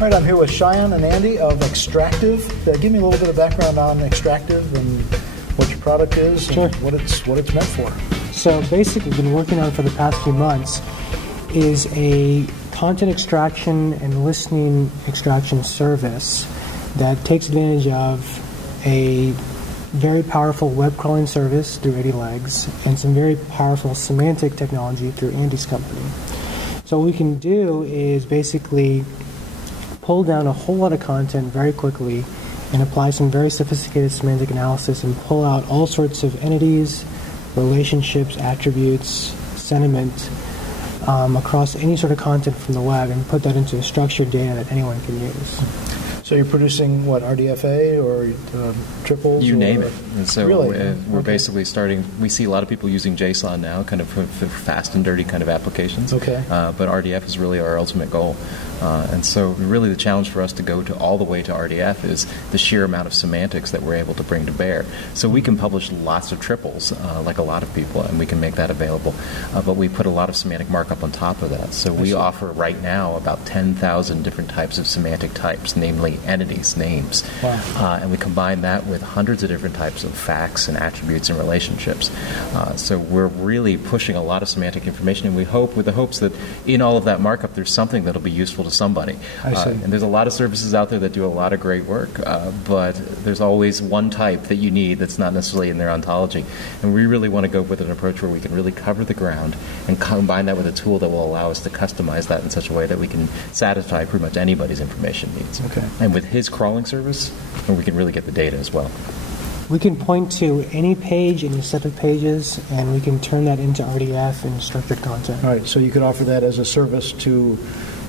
All right, I'm here with Cheyenne and Andy of Extractiv. Give me a little bit of background on Extractiv and what your product is and what it's meant for. So basically, we've been working on for the past few months is a content extraction and listening extraction service that takes advantage of a very powerful web crawling service through 80 Legs and some very powerful semantic technology through Andy's company. So what we can do is basically pull down a whole lot of content very quickly and apply some very sophisticated semantic analysis and pull out all sorts of entities, relationships, attributes, sentiment across any sort of content from the web and put that into structured data that anyone can use. So you're producing, what, RDFA or triples? You name it. And so really? We're basically starting, we see a lot of people using JSON now, kind of for fast and dirty kind of applications. Okay. But RDF is really our ultimate goal. And so really the challenge for us to go to all the way to RDF is the sheer amount of semantics that we're able to bring to bear. So we can publish lots of triples, like a lot of people, and we can make that available. But we put a lot of semantic markup on top of that. So we offer right now about 10,000 different types of semantic types, namely entities, names. Wow. And we combine that with hundreds of different types of facts and attributes and relationships. So we're really pushing a lot of semantic information, and we hope, with the hopes that in all of that markup there's something that'll be useful to somebody. And there's a lot of services out there that do a lot of great work, but there's always one type that you need that's not necessarily in their ontology. And we really want to go with an approach where we can really cover the ground and combine that with a tool that will allow us to customize that in such a way that we can satisfy pretty much anybody's information needs. Okay. And with his crawling service, we can really get the data as well. We can point to any page, any set of pages, and we can turn that into RDF and structured content. All right, so you could offer that as a service to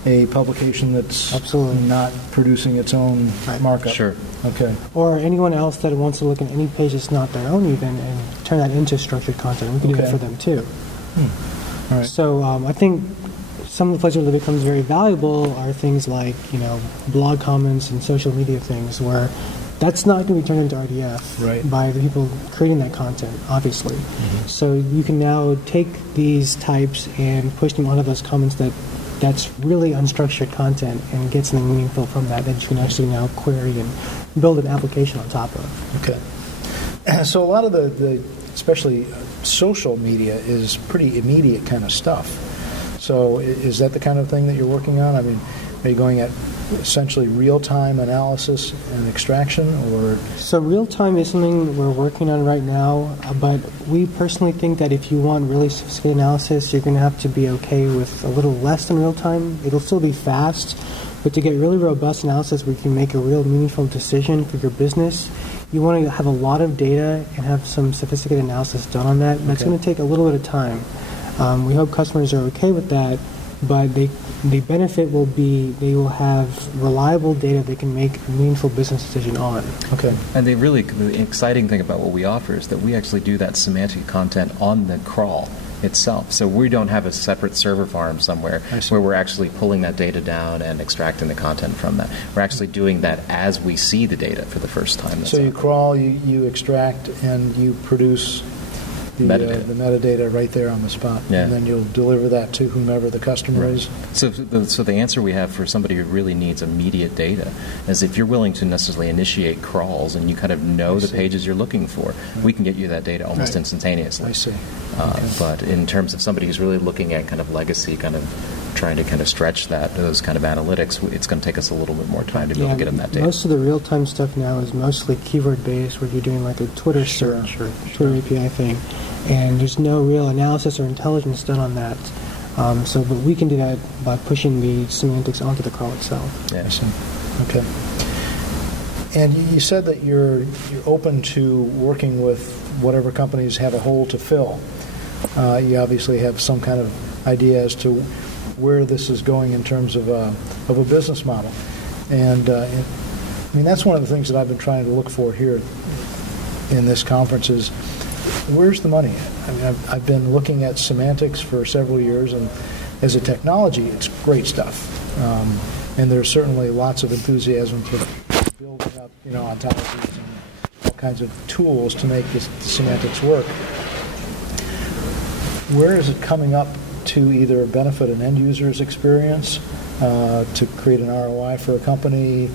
a publication that's absolutely not producing its own markup. Sure. Okay. Or anyone else that wants to look at any page that's not their own even and turn that into structured content. We can do that for them too. All right. So I think some of the places where it becomes very valuable are things like, blog comments and social media things where that's not going to be turned into RDF by the people creating that content, obviously. Mm-hmm. So you can now take these types and push them onto those comments that's really unstructured content and get something meaningful from that you can actually now query and build an application on top of. Okay. So a lot of the especially social media is pretty immediate kind of stuff. So is that the kind of thing that you're working on? I mean, are you going at essentially real-time analysis and extraction, or? So real-time is something we're working on right now, but we personally think that if you want really sophisticated analysis, you're going to have to be okay with a little less than real-time. It'll still be fast, but to get really robust analysis where you can make a real meaningful decision for your business, you want to have a lot of data and have some sophisticated analysis done on that, but it's going to take a little bit of time. We hope customers are okay with that, but the benefit will be they will have reliable data they can make a meaningful business decision on. Okay. And the exciting thing about what we offer is that we actually do that semantic content on the crawl itself. So we don't have a separate server farm somewhere where we're actually pulling that data down and extracting the content from that. We're actually doing that as we see the data for the first time. So you crawl, you extract, and you produce the metadata right there on the spot, and then you'll deliver that to whomever the customer is. So the answer we have for somebody who really needs immediate data is if you're willing to necessarily initiate crawls and you kind of know the pages you're looking for, we can get you that data almost instantaneously. I see. But in terms of somebody who's really looking at kind of legacy, kind of trying to kind of stretch those kind of analytics, it's going to take us a little bit more time to be able to get them that data. Most of the real-time stuff now is mostly keyword-based, where you're doing like a Twitter search or Twitter API thing, and there's no real analysis or intelligence done on that. But we can do that by pushing the semantics onto the crawl itself. Yeah. Okay. And you said that you're open to working with whatever companies have a hole to fill. You obviously have some kind of idea as to where this is going in terms of a business model. And I mean, that's one of the things that I've been trying to look for here in this conference is where's the money? I mean, I've been looking at semantics for several years, and as a technology, it's great stuff. And there's certainly lots of enthusiasm for building up, ontologies and all kinds of tools to make this semantics work. Where is it coming up to either benefit an end user's experience to create an ROI for a company?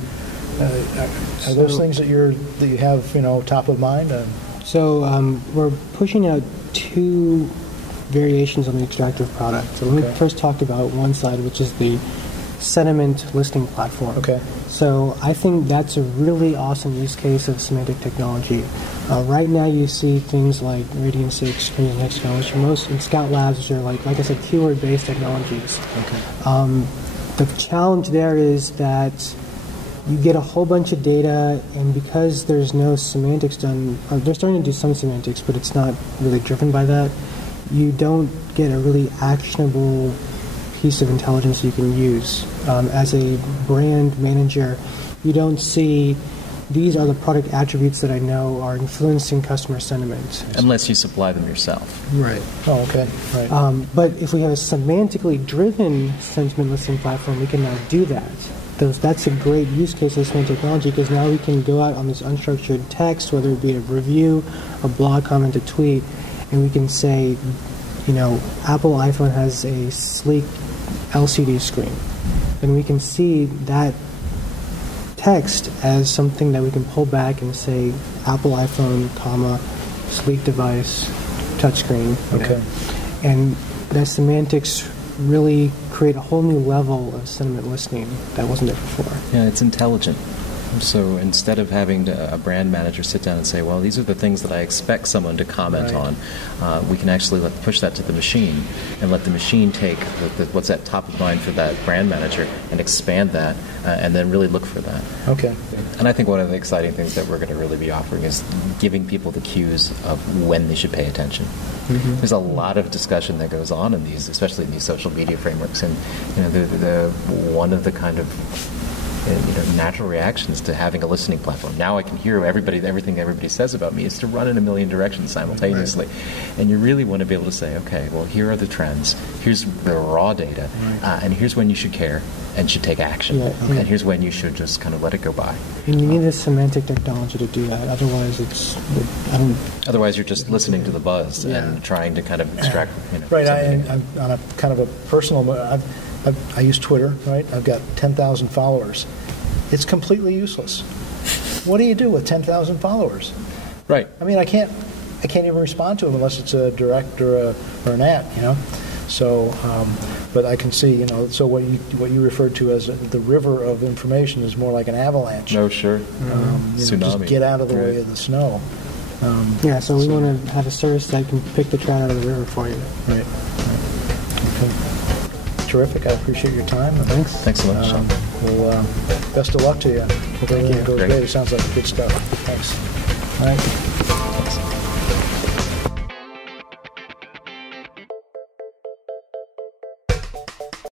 Are those things that you have top of mind? So we're pushing out 2 variations on the Extractiv product. So let me first talk about one side, which is the sentiment listening platform. Okay. So I think that's a really awesome use case of semantic technology. Right now you see things like Radian 6, Crimson Hexagon, which most in Scout Labs, which are like I said, keyword-based technologies. Okay. The challenge there is that you get a whole bunch of data, and because there's no semantics done, they're starting to do some semantics, but it's not really driven by that, you don't get a really actionable piece of intelligence you can use. As a brand manager, you don't see these are the product attributes that I know are influencing customer sentiment. Unless you supply them yourself. Right. Oh, okay. Right. But if we have a semantically driven sentiment listening platform, we can now do that. That's a great use case of semantic technology, because now we can go out on this unstructured text, whether it be a review, a blog comment, a tweet, and we can say, Apple iPhone has a sleek LCD screen. And we can see that text as something that we can pull back and say, Apple iPhone, sleek device, touchscreen. Okay. And that semantics really create a whole new level of sentiment listening that wasn't there before. Yeah, it's intelligent. So instead of having a brand manager sit down and say, well, these are the things that I expect someone to comment on, we can actually push that to the machine and let the machine take what's at top of mind for that brand manager and expand that and then really look for that. Okay. And I think one of the exciting things that we're going to really be offering is giving people the cues of when they should pay attention. Mm-hmm. There's a lot of discussion that goes on in these, especially in these social media frameworks, and the one of the kind of natural reactions to having a listening platform. Now I can hear everything everybody says about me is to run in a million directions simultaneously. Right. And you really want to be able to say, okay, well, here are the trends, here's the raw data, and here's when you should care and should take action. Yeah, okay. And here's when you should just kind of let it go by. And you need a semantic technology to do that. Otherwise, Otherwise, you're just listening to the buzz and trying to kind of extract. Right. I'm on a kind of a personal. I use Twitter. Right. I've got 10,000 followers. It's completely useless. What do you do with 10,000 followers? Right. I mean, I can't even respond to them unless it's a direct or an ad. So, but I can see, so what you referred to as the river of information is more like an avalanche. No, sure. Tsunami. Just get out of the way of the snow. So we want to have a service that can pick the trout out of the river for you. Right. Okay. Terrific. I appreciate your time. Thanks so much, Sean. Well, best of luck to you. Hope everything goes great. It sounds like good stuff. Thanks. All right.